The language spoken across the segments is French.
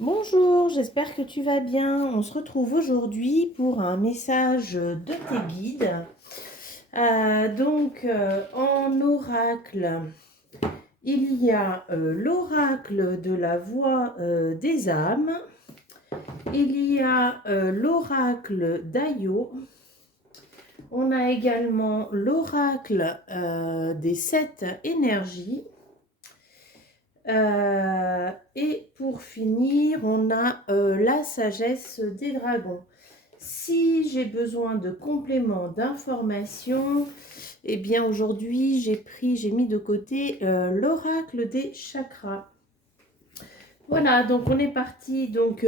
Bonjour, j'espère que tu vas bien. On se retrouve aujourd'hui pour un message de tes guides. En oracle, il y a l'oracle de la voix des âmes. Il y a l'oracle d'Ayo. On a également l'oracle des 7 énergies. Et pour finir, on a la sagesse des dragons. Si j'ai besoin de compléments d'informations, eh bien aujourd'hui j'ai mis de côté l'oracle des chakras. Voilà, donc on est parti, donc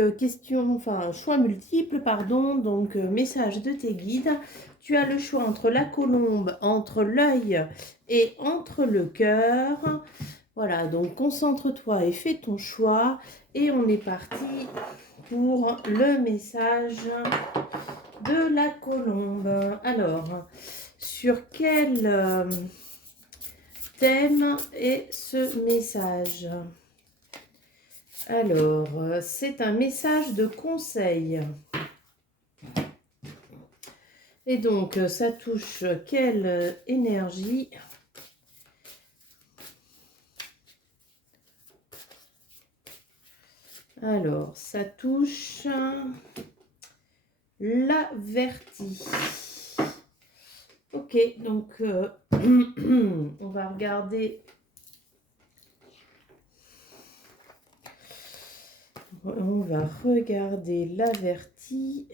choix multiples, pardon, donc message de tes guides. Tu as le choix entre la colombe, entre l'œil et entre le cœur. Voilà, donc concentre-toi et fais ton choix. Et on est parti pour le message de la colombe. Alors, sur quel thème est ce message? Alors, c'est un message de conseil. Et donc, ça touche quelle énergie? Alors, ça touche l'averti. Ok, donc on va regarder. On va regarder l'averti.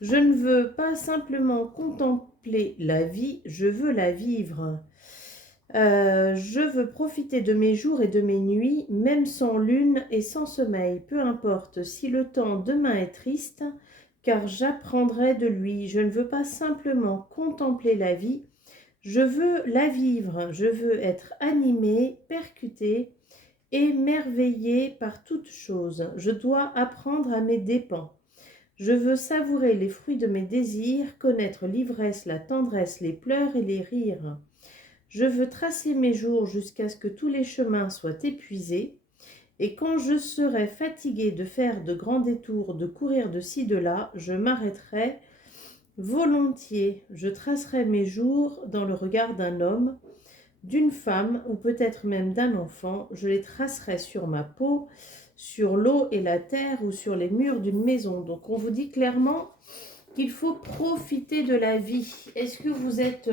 Je ne veux pas simplement contempler la vie, je veux la vivre. Je veux profiter de mes jours et de mes nuits, même sans lune et sans sommeil. Peu importe si le temps demain est triste, car j'apprendrai de lui. Je ne veux pas simplement contempler la vie, je veux la vivre. Je veux être animé, percuté, émerveillé par toute chose. Je dois apprendre à mes dépens. Je veux savourer les fruits de mes désirs, connaître l'ivresse, la tendresse, les pleurs et les rires. Je veux tracer mes jours jusqu'à ce que tous les chemins soient épuisés, et quand je serai fatigué de faire de grands détours, de courir de ci de là, je m'arrêterai volontiers. Je tracerai mes jours dans le regard d'un homme, d'une femme ou peut-être même d'un enfant. Je les tracerai sur ma peau, sur l'eau et la terre ou sur les murs d'une maison. Donc on vous dit clairement qu'il faut profiter de la vie. Est-ce que vous êtes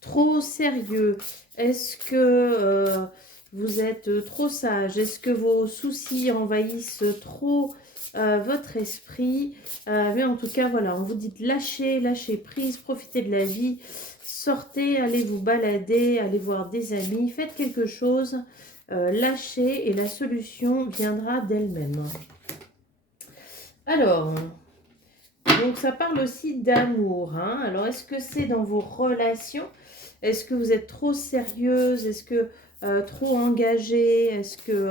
trop sérieux? Est-ce que vous êtes trop sage? Est-ce que vos soucis envahissent trop votre esprit? Mais en tout cas, voilà, on vous dit de lâcher prise, profiter de la vie. Sortez, allez vous balader, allez voir des amis, faites quelque chose, lâchez et la solution viendra d'elle-même. Alors, donc ça parle aussi d'amour, hein. Alors est-ce que c'est dans vos relations? Est-ce que vous êtes trop sérieuse? Est-ce que trop engagée? Est-ce que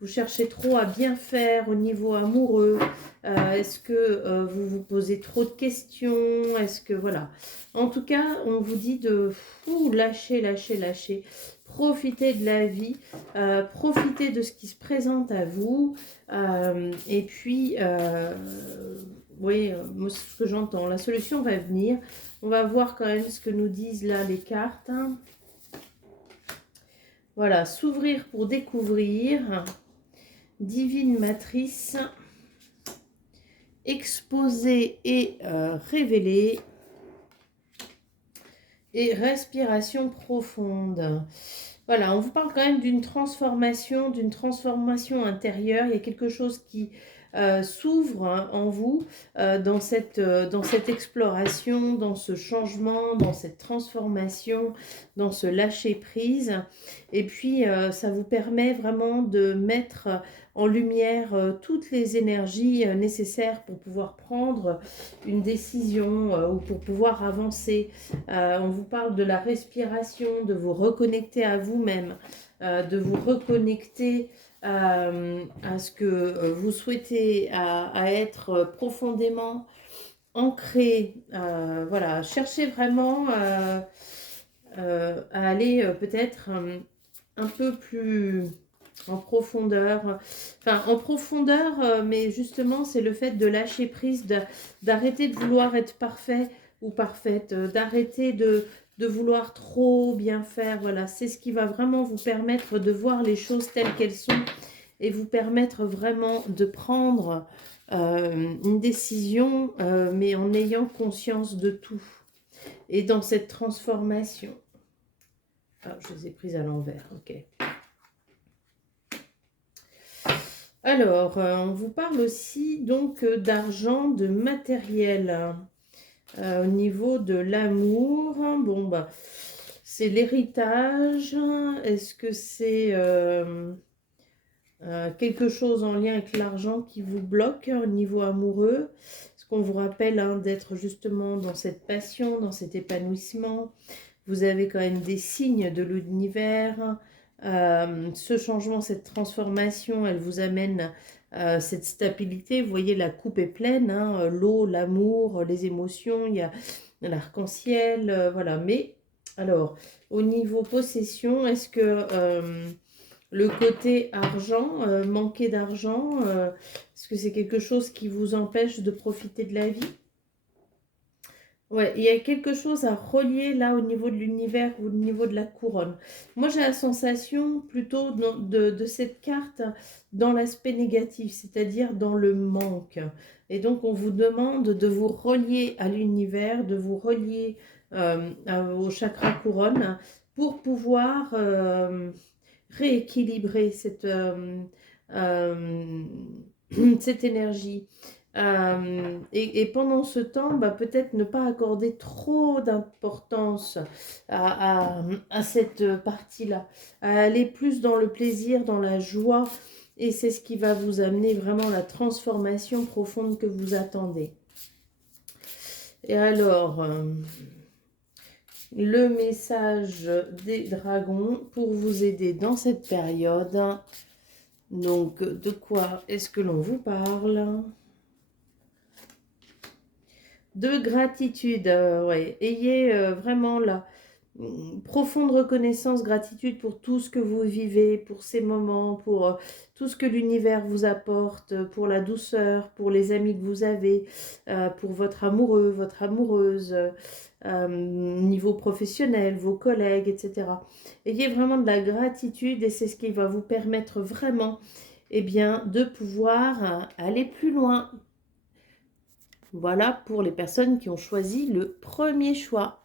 vous cherchez trop à bien faire au niveau amoureux? Est-ce que vous vous posez trop de questions? Est-ce que voilà. En tout cas, on vous dit de lâcher. Profitez de la vie, profitez de ce qui se présente à vous. Et puis, oui, moi, c'est ce que j'entends. La solution va venir. On va voir quand même ce que nous disent là les cartes. Voilà, s'ouvrir pour découvrir. Divine matrice. Exposer et révéler. Et respiration profonde. Voilà, on vous parle quand même d'une transformation intérieure. Il y a quelque chose qui s'ouvre en vous dans cette exploration, dans ce changement, dans cette transformation, dans ce lâcher-prise. Et puis, ça vous permet vraiment de mettre en lumière toutes les énergies nécessaires pour pouvoir prendre une décision ou pour pouvoir avancer. On vous parle de la respiration, de vous reconnecter à vous-même, de vous reconnecter à ce que vous souhaitez, à être profondément ancré. Voilà, cherchez vraiment à aller peut-être un peu plus en profondeur. Enfin, en profondeur, mais justement, c'est le fait de lâcher prise, d'arrêter de vouloir être parfait ou parfaite, d'arrêter de vouloir trop bien faire. Voilà, c'est ce qui va vraiment vous permettre de voir les choses telles qu'elles sont et vous permettre vraiment de prendre une décision, mais en ayant conscience de tout. Et dans cette transformation. Ah, je les ai prises à l'envers, ok. Alors, on vous parle aussi donc d'argent, de matériel. Au niveau de l'amour, bon, bah, c'est l'héritage. Est-ce que c'est quelque chose en lien avec l'argent qui vous bloque au niveau amoureux? Est-ce qu'on vous rappelle d'être justement dans cette passion, dans cet épanouissement? Vous avez quand même des signes de l'univers. Ce changement, cette transformation, elle vous amène cette stabilité. Vous voyez, la coupe est pleine, hein, l'eau, l'amour, les émotions, il y a l'arc-en-ciel, voilà. Mais alors, au niveau possession, est-ce que le côté argent, manquer d'argent, est-ce que c'est quelque chose qui vous empêche de profiter de la vie? Ouais, il y a quelque chose à relier là au niveau de l'univers ou au niveau de la couronne. Moi, j'ai la sensation plutôt de cette carte dans l'aspect négatif, c'est-à-dire dans le manque. Et donc, on vous demande de vous relier à l'univers, de vous relier au chakra couronne pour pouvoir rééquilibrer euh, cette énergie. Et pendant ce temps, bah, peut-être ne pas accorder trop d'importance à cette partie-là, à aller plus dans le plaisir, dans la joie, et c'est ce qui va vous amener vraiment la transformation profonde que vous attendez. Et alors, le message des dragons pour vous aider dans cette période. Donc, de quoi est-ce que l'on vous parle ? De gratitude, ouais. Ayez vraiment la profonde reconnaissance, gratitude pour tout ce que vous vivez, pour ces moments, pour tout ce que l'univers vous apporte, pour la douceur, pour les amis que vous avez, pour votre amoureux, votre amoureuse, niveau professionnel, vos collègues, etc. Ayez vraiment de la gratitude et c'est ce qui va vous permettre vraiment, eh bien, de pouvoir aller plus loin. Voilà pour les personnes qui ont choisi le premier choix.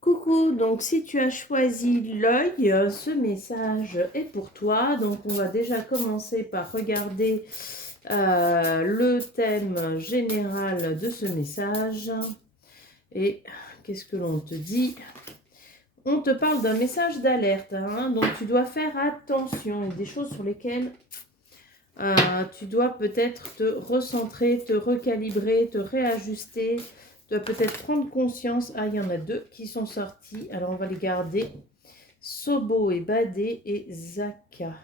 Coucou, donc si tu as choisi l'œil, ce message est pour toi. Donc on va déjà commencer par regarder le thème général de ce message. Et qu'est-ce que l'on te dit ? On te parle d'un message d'alerte, hein, donc tu dois faire attention. Il y a des choses sur lesquelles tu dois peut-être te recentrer, te recalibrer, te réajuster. Tu dois peut-être prendre conscience. Ah, il y en a deux qui sont sortis. Alors, on va les garder. Sobo et Badé et Zaka.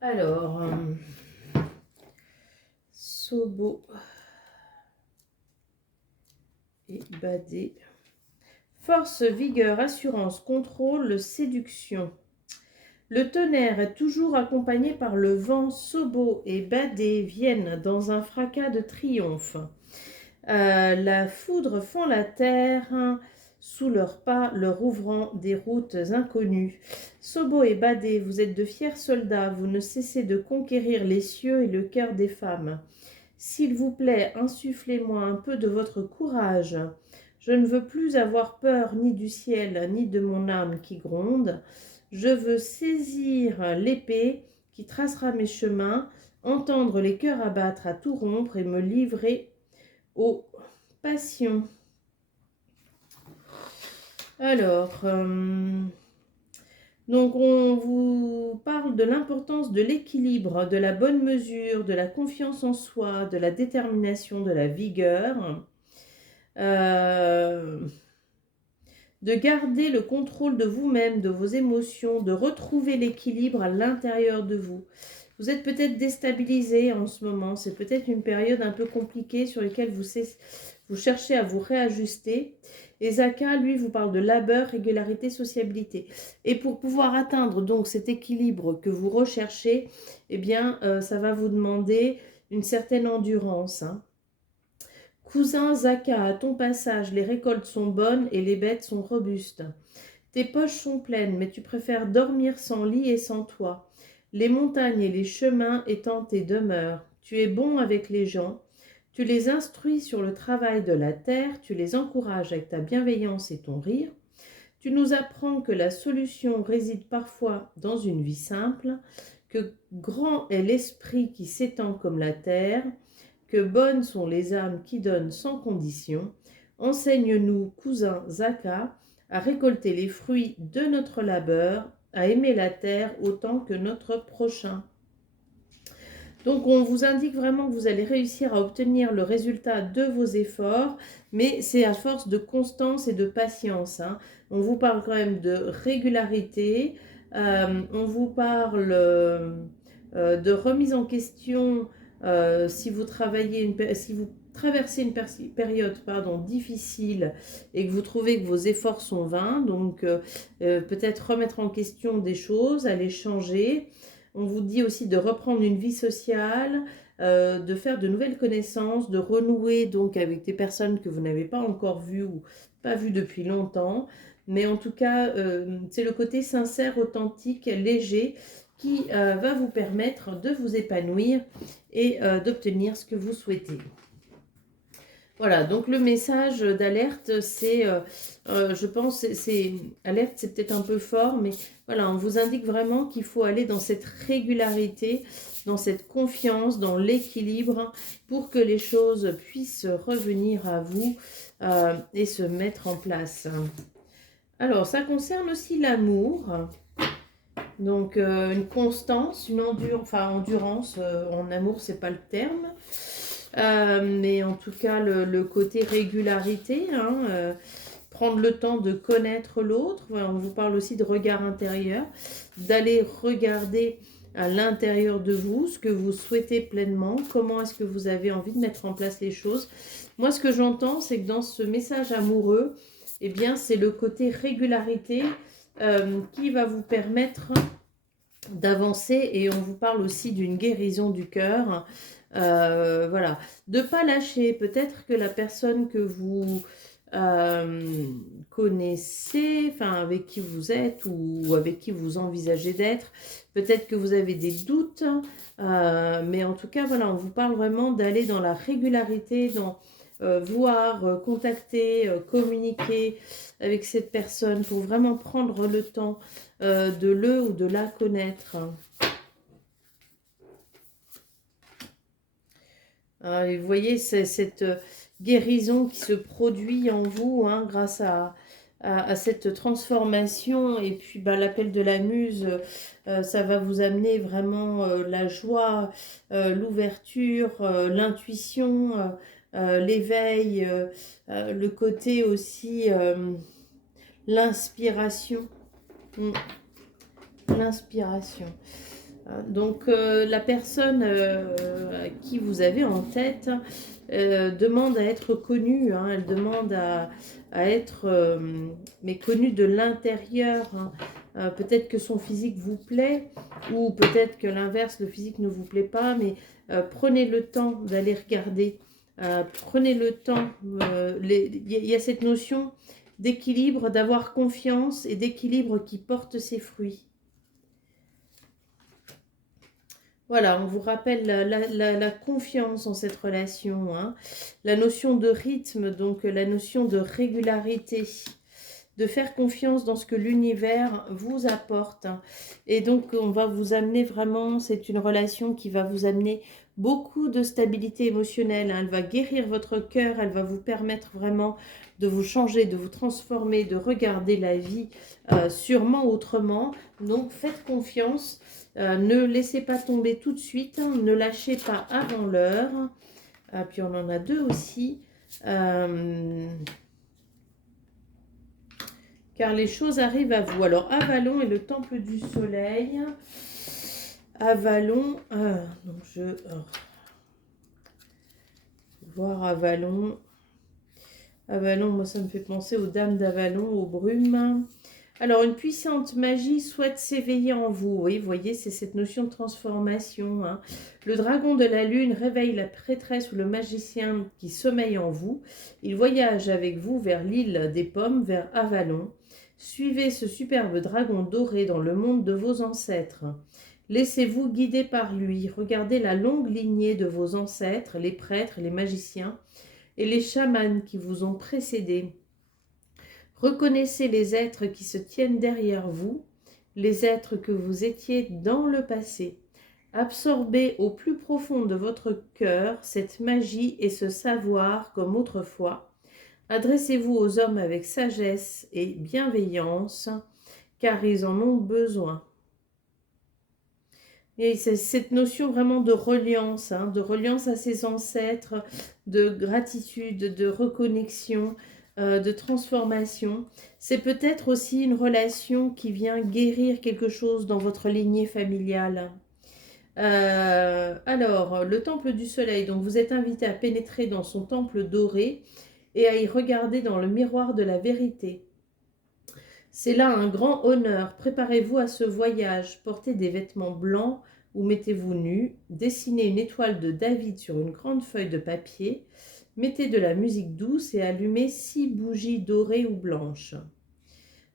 Alors, Sobo et Badé. Force, vigueur, assurance, contrôle, séduction. Le tonnerre est toujours accompagné par le vent. Sobo et Badé viennent dans un fracas de triomphe. La foudre fend la terre sous leurs pas, leur ouvrant des routes inconnues. Sobo et Badé, vous êtes de fiers soldats, vous ne cessez de conquérir les cieux et le cœur des femmes. S'il vous plaît, insufflez-moi un peu de votre courage. Je ne veux plus avoir peur ni du ciel, ni de mon âme qui gronde. Je veux saisir l'épée qui tracera mes chemins, entendre les cœurs abattre à tout rompre et me livrer aux passions. Alors, donc on vous parle de l'importance de l'équilibre, de la bonne mesure, de la confiance en soi, de la détermination, de la vigueur. De garder le contrôle de vous-même, de vos émotions, de retrouver l'équilibre à l'intérieur de vous. Vous êtes peut-être déstabilisé en ce moment, c'est peut-être une période un peu compliquée sur laquelle vous cherchez à vous réajuster. Et Zaka, lui, vous parle de labeur, régularité, sociabilité. Et pour pouvoir atteindre donc cet équilibre que vous recherchez, eh bien, ça va vous demander une certaine endurance, hein. Cousin Zaka, à ton passage, les récoltes sont bonnes et les bêtes sont robustes. Tes poches sont pleines, mais tu préfères dormir sans lit et sans toit. Les montagnes et les chemins étant tes demeures. Tu es bon avec les gens. Tu les instruis sur le travail de la terre, tu les encourages avec ta bienveillance et ton rire. Tu nous apprends que la solution réside parfois dans une vie simple, que grand est l'esprit qui s'étend comme la terre, que bonnes sont les âmes qui donnent sans condition. Enseigne-nous, cousin Zaka, à récolter les fruits de notre labeur, à aimer la terre autant que notre prochain. Donc on vous indique vraiment que vous allez réussir à obtenir le résultat de vos efforts, mais c'est à force de constance et de patience, hein. On vous parle quand même de régularité, on vous parle de remise en question si vous traversez une période difficile et que vous trouvez que vos efforts sont vains, donc peut-être remettre en question des choses, aller changer. On vous dit aussi de reprendre une vie sociale, de faire de nouvelles connaissances, de renouer donc avec des personnes que vous n'avez pas encore vues ou pas vues depuis longtemps. Mais en tout cas, c'est le côté sincère, authentique, léger qui va vous permettre de vous épanouir et d'obtenir ce que vous souhaitez. Voilà, donc le message d'alerte, c'est, je pense, alerte, c'est peut-être un peu fort, mais voilà, on vous indique vraiment qu'il faut aller dans cette régularité, dans cette confiance, dans l'équilibre, pour que les choses puissent revenir à vous et se mettre en place. Alors, ça concerne aussi l'amour. Donc, une constance, une endurance, en amour, c'est pas le terme. Mais en tout cas, le côté régularité, hein, prendre le temps de connaître l'autre. Voilà, on vous parle aussi de regard intérieur, d'aller regarder à l'intérieur de vous ce que vous souhaitez pleinement, comment est-ce que vous avez envie de mettre en place les choses. Moi, ce que j'entends, c'est que dans ce message amoureux, eh bien, c'est le côté régularité qui va vous permettre d'avancer, et on vous parle aussi d'une guérison du cœur. Voilà, de ne pas lâcher. Peut-être que la personne que vous connaissez, enfin avec qui vous êtes ou avec qui vous envisagez d'être, peut-être que vous avez des doutes, mais en tout cas, voilà, on vous parle vraiment d'aller dans la régularité, dans voir, contacter, communiquer avec cette personne pour vraiment prendre le temps de le ou de la connaître. Et vous voyez, c'est cette guérison qui se produit en vous, hein, grâce à cette transformation. Et puis l'appel de la muse, ça va vous amener vraiment la joie, l'ouverture, l'intuition, l'éveil, le côté aussi, l'inspiration. L'inspiration. Donc la personne qui vous avez en tête demande à être connue, hein, elle demande à être mais connue de l'intérieur, hein. Peut-être que son physique vous plaît, ou peut-être que l'inverse, le physique ne vous plaît pas, mais prenez le temps d'aller regarder, prenez le temps, il y a cette notion d'équilibre, d'avoir confiance et d'équilibre qui porte ses fruits. Voilà, on vous rappelle la confiance en cette relation, hein. La notion de rythme, donc la notion de régularité, de faire confiance dans ce que l'univers vous apporte, hein. Et donc, on va vous amener vraiment, c'est une relation qui va vous amener beaucoup de stabilité émotionnelle, hein. Elle va guérir votre cœur, elle va vous permettre vraiment de vous changer, de vous transformer, de regarder la vie sûrement autrement. Donc, faites confiance. Ne laissez pas tomber tout de suite, hein, ne lâchez pas avant l'heure. Puis on en a deux aussi. Car les choses arrivent à vous. Alors Avalon est le temple du soleil. Avalon, donc je vais voir Avalon. Avalon, moi ça me fait penser aux dames d'Avalon, aux brumes. Alors, une puissante magie souhaite s'éveiller en vous. Oui, vous voyez, c'est cette notion de transformation, hein. Le dragon de la lune réveille la prêtresse ou le magicien qui sommeille en vous. Il voyage avec vous vers l'île des pommes, vers Avalon. Suivez ce superbe dragon doré dans le monde de vos ancêtres. Laissez-vous guider par lui. Regardez la longue lignée de vos ancêtres, les prêtres, les magiciens et les chamans qui vous ont précédés. Reconnaissez les êtres qui se tiennent derrière vous, les êtres que vous étiez dans le passé. Absorbez au plus profond de votre cœur cette magie et ce savoir comme autrefois. Adressez-vous aux hommes avec sagesse et bienveillance, car ils en ont besoin. Et c'est cette notion vraiment de reliance, hein, de reliance à ses ancêtres, de gratitude, de reconnexion, de transformation. C'est peut-être aussi une relation qui vient guérir quelque chose dans votre lignée familiale. Alors, le temple du soleil, donc vous êtes invité à pénétrer dans son temple doré et à y regarder dans le miroir de la vérité. C'est là un grand honneur. Préparez-vous à ce voyage. Portez des vêtements blancs ou mettez-vous nu. Dessinez une étoile de David sur une grande feuille de papier. Mettez de la musique douce et allumez 6 bougies dorées ou blanches.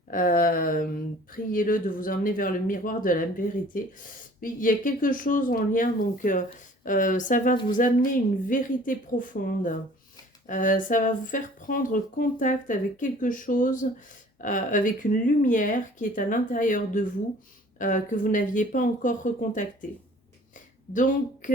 Priez-le de vous emmener vers le miroir de la vérité. Il y a quelque chose en lien, donc ça va vous amener une vérité profonde. Ça va vous faire prendre contact avec quelque chose, avec une lumière qui est à l'intérieur de vous, que vous n'aviez pas encore recontacté. Donc,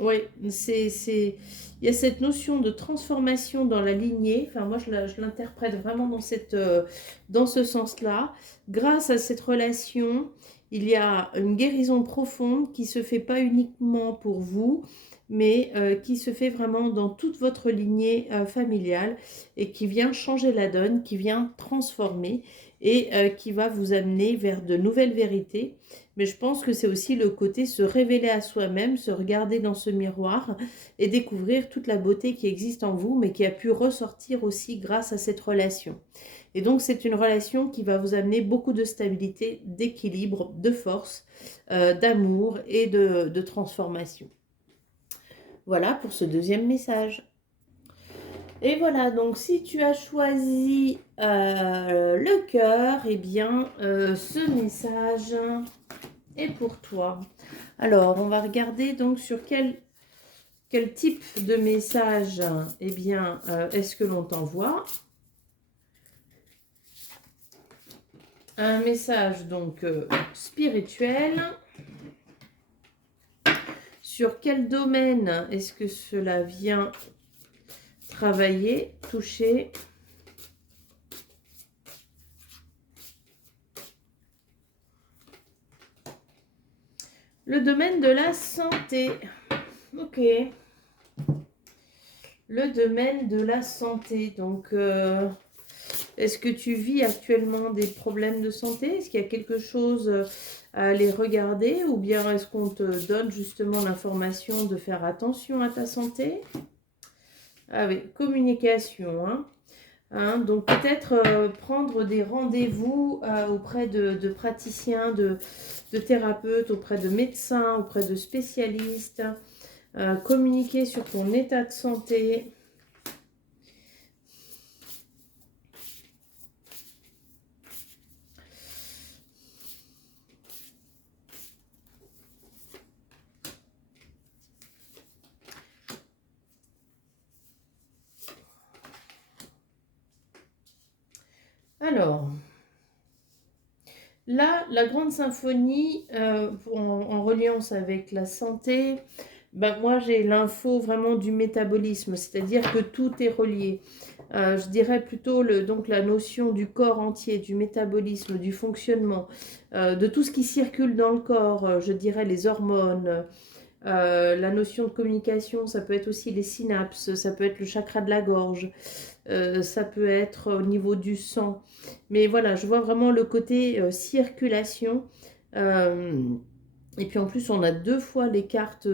oui, il y a cette notion de transformation dans la lignée. Enfin, moi, je l'interprète vraiment dans ce sens-là. Grâce à cette relation, il y a une guérison profonde qui se fait pas uniquement pour vous, mais qui se fait vraiment dans toute votre lignée familiale et qui vient changer la donne, qui vient transformer et qui va vous amener vers de nouvelles vérités. Mais je pense que c'est aussi le côté se révéler à soi-même, se regarder dans ce miroir et découvrir toute la beauté qui existe en vous, mais qui a pu ressortir aussi grâce à cette relation. Et donc c'est une relation qui va vous amener beaucoup de stabilité, d'équilibre, de force, d'amour et de transformation. Voilà pour ce deuxième message. Et voilà, donc si tu as choisi le cœur, eh bien ce message est pour toi. Alors, on va regarder donc sur quel type de message eh bien, est-ce que l'on t'envoie. Un message donc spirituel. Sur quel domaine est-ce que cela vient travailler, toucher? Le domaine de la santé. Ok. Le domaine de la santé. Donc, est-ce que tu vis actuellement des problèmes de santé? Est-ce qu'il y a quelque chose à aller regarder? Ou bien est-ce qu'on te donne justement l'information de faire attention à ta santé? Ah oui, communication, hein. Donc peut-être prendre des rendez-vous auprès de praticiens, de thérapeutes, auprès de médecins, auprès de spécialistes, communiquer sur ton état de santé. Alors, là, la grande symphonie, en reliance avec la santé, ben moi j'ai l'info vraiment du métabolisme, c'est-à-dire que tout est relié. Je dirais plutôt donc la notion du corps entier, du métabolisme, du fonctionnement, de tout ce qui circule dans le corps, je dirais les hormones. La notion de communication, ça peut être aussi les synapses, ça peut être le chakra de la gorge, ça peut être au niveau du sang. Mais voilà, je vois vraiment le côté circulation. Et puis en plus, on a 2 fois les cartes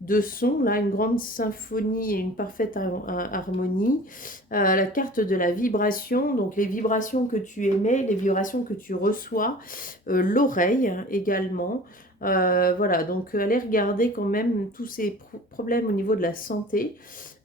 de sons, là, une grande symphonie et une parfaite harmonie. La carte de la vibration, donc les vibrations que tu émets, les vibrations que tu reçois, l'oreille également. Voilà, donc allez regarder quand même tous ces problèmes au niveau de la santé.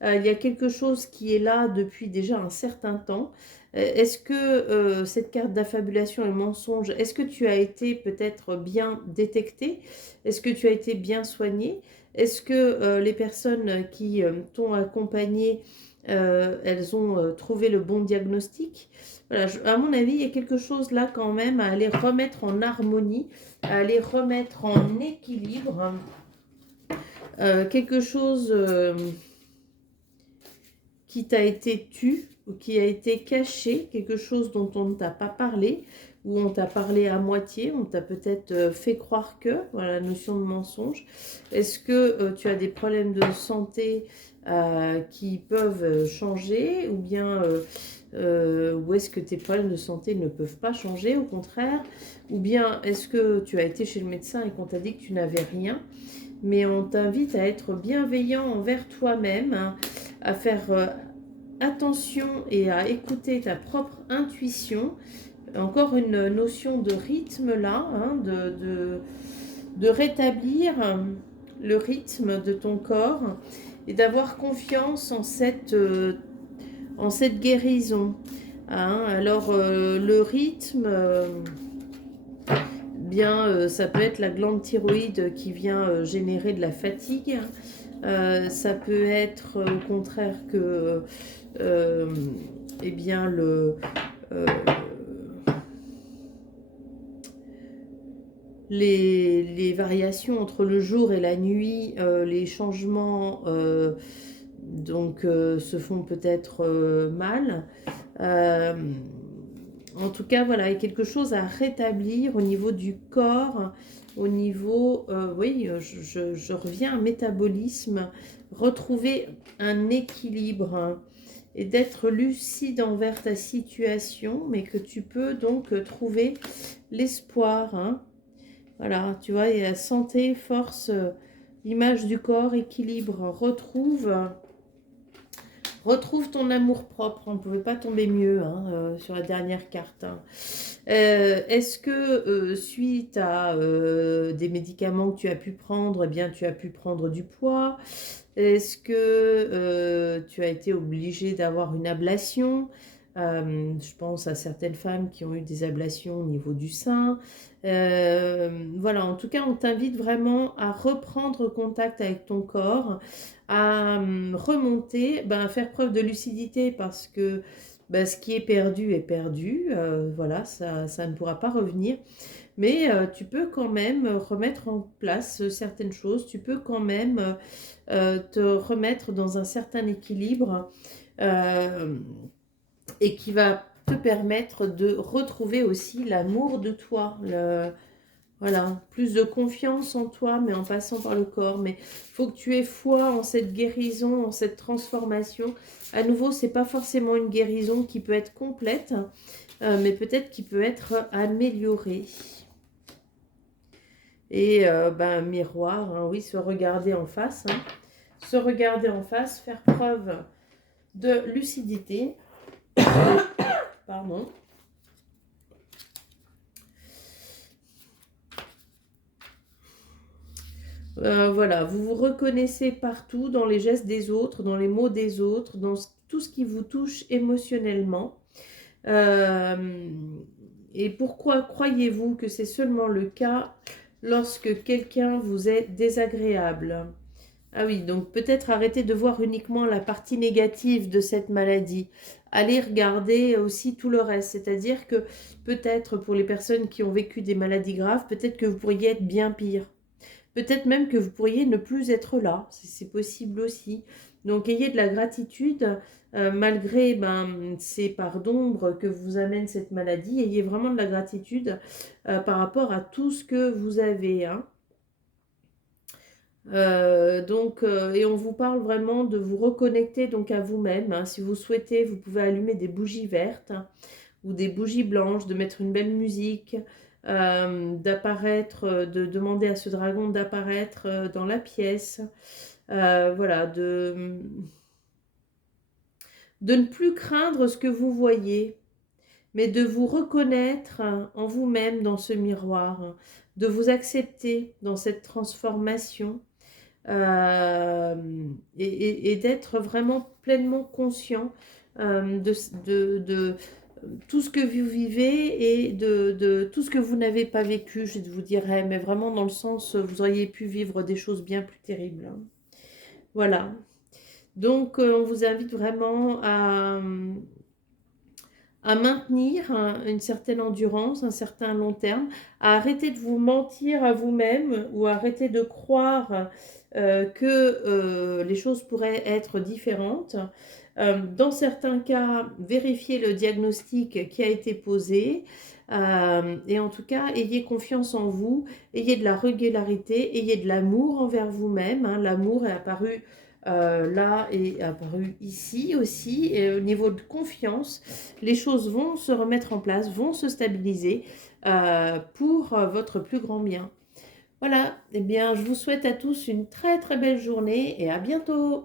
Il y a quelque chose qui est là depuis déjà un certain temps. Est-ce que cette carte d'affabulation et mensonge, est-ce que tu as été peut-être bien détecté? Est-ce que tu as été bien soigné? Est-ce que les personnes qui t'ont accompagné, elles ont trouvé le bon diagnostic? Voilà, à mon avis, il y a quelque chose là quand même à aller remettre en harmonie, à aller remettre en équilibre. Quelque chose qui t'a été tu ou qui a été caché, quelque chose dont on ne t'a pas parlé, ou on t'a parlé à moitié, on t'a peut-être fait croire que, voilà la notion de mensonge. Est-ce que tu as des problèmes de santé qui peuvent changer, ou bien ou est-ce que tes problèmes de santé ne peuvent pas changer, au contraire, ou bien est-ce que tu as été chez le médecin et qu'on t'a dit que tu n'avais rien, mais on t'invite à être bienveillant envers toi-même, hein, à faire attention et à écouter ta propre intuition. Encore une notion de rythme là, hein, de rétablir le rythme de ton corps et d'avoir confiance en cette guérison. Hein. Alors le rythme, bien, ça peut être la glande thyroïde qui vient générer de la fatigue. Ça peut être au contraire que eh bien les variations entre le jour et la nuit, les changements donc se font peut-être mal. En tout cas, voilà, il y a quelque chose à rétablir au niveau du corps, au niveau, oui, je reviens à un métabolisme, retrouver un équilibre, hein, et d'être lucide envers ta situation, mais que tu peux donc trouver l'espoir. Hein. Voilà, tu vois, il y a santé, force, image du corps, équilibre, retrouve ton amour-propre. On ne pouvait pas tomber mieux hein, sur la dernière carte. Hein. Est-ce que suite à des médicaments que tu as pu prendre, eh bien, tu as pu prendre du poids? Est-ce que tu as été obligé d'avoir une ablation? Je pense à certaines femmes qui ont eu des ablations au niveau du sein. Voilà, en tout cas, on t'invite vraiment à reprendre contact avec ton corps, à remonter, à faire preuve de lucidité parce que ce qui est perdu. Voilà, ça ne pourra pas revenir. Mais tu peux quand même remettre en place certaines choses. Tu peux quand même te remettre dans un certain équilibre et qui va te permettre de retrouver aussi l'amour de toi, voilà, plus de confiance en toi, mais en passant par le corps. Mais il faut que tu aies foi en cette guérison, en cette transformation. À nouveau, c'est pas forcément une guérison qui peut être complète, mais peut-être qui peut être améliorée. Et miroir, hein, oui, se regarder en face. Hein. Se regarder en face, faire preuve de lucidité. Pardon. Voilà, vous vous reconnaissez partout dans les gestes des autres, dans les mots des autres, dans tout ce qui vous touche émotionnellement. Et pourquoi croyez-vous que c'est seulement le cas lorsque quelqu'un vous est désagréable? Ah oui, donc peut-être arrêter de voir uniquement la partie négative de cette maladie. Allez regarder aussi tout le reste. C'est-à-dire que peut-être pour les personnes qui ont vécu des maladies graves, peut-être que vous pourriez être bien pire. Peut-être même que vous pourriez ne plus être là. C'est possible aussi. Donc ayez de la gratitude malgré ces parts d'ombre que vous amène cette maladie. Ayez vraiment de la gratitude par rapport à tout ce que vous avez. Hein. Et on vous parle vraiment de vous reconnecter donc à vous-même. Hein. Si vous souhaitez, vous pouvez allumer des bougies vertes hein, ou des bougies blanches, de mettre une belle musique, d'apparaître, de demander à ce dragon d'apparaître dans la pièce. Voilà, de ne plus craindre ce que vous voyez, mais de vous reconnaître en vous-même dans ce miroir, de vous accepter dans cette transformation euh, et d'être vraiment pleinement conscient de tout ce que vous vivez et de tout ce que vous n'avez pas vécu, je vous dirais, mais vraiment dans le sens, vous auriez pu vivre des choses bien plus terribles. Voilà. Donc, on vous invite vraiment à maintenir une certaine endurance, un certain long terme, à arrêter de vous mentir à vous-même ou à arrêter de croire que les choses pourraient être différentes. Dans certains cas, vérifiez le diagnostic qui a été posé et en tout cas, ayez confiance en vous, ayez de la régularité, ayez de l'amour envers vous-même. Hein. L'amour est apparu là et apparu ici aussi. Et au niveau de confiance, les choses vont se remettre en place, vont se stabiliser pour votre plus grand bien. Voilà, eh bien, je vous souhaite à tous une très très belle journée et à bientôt.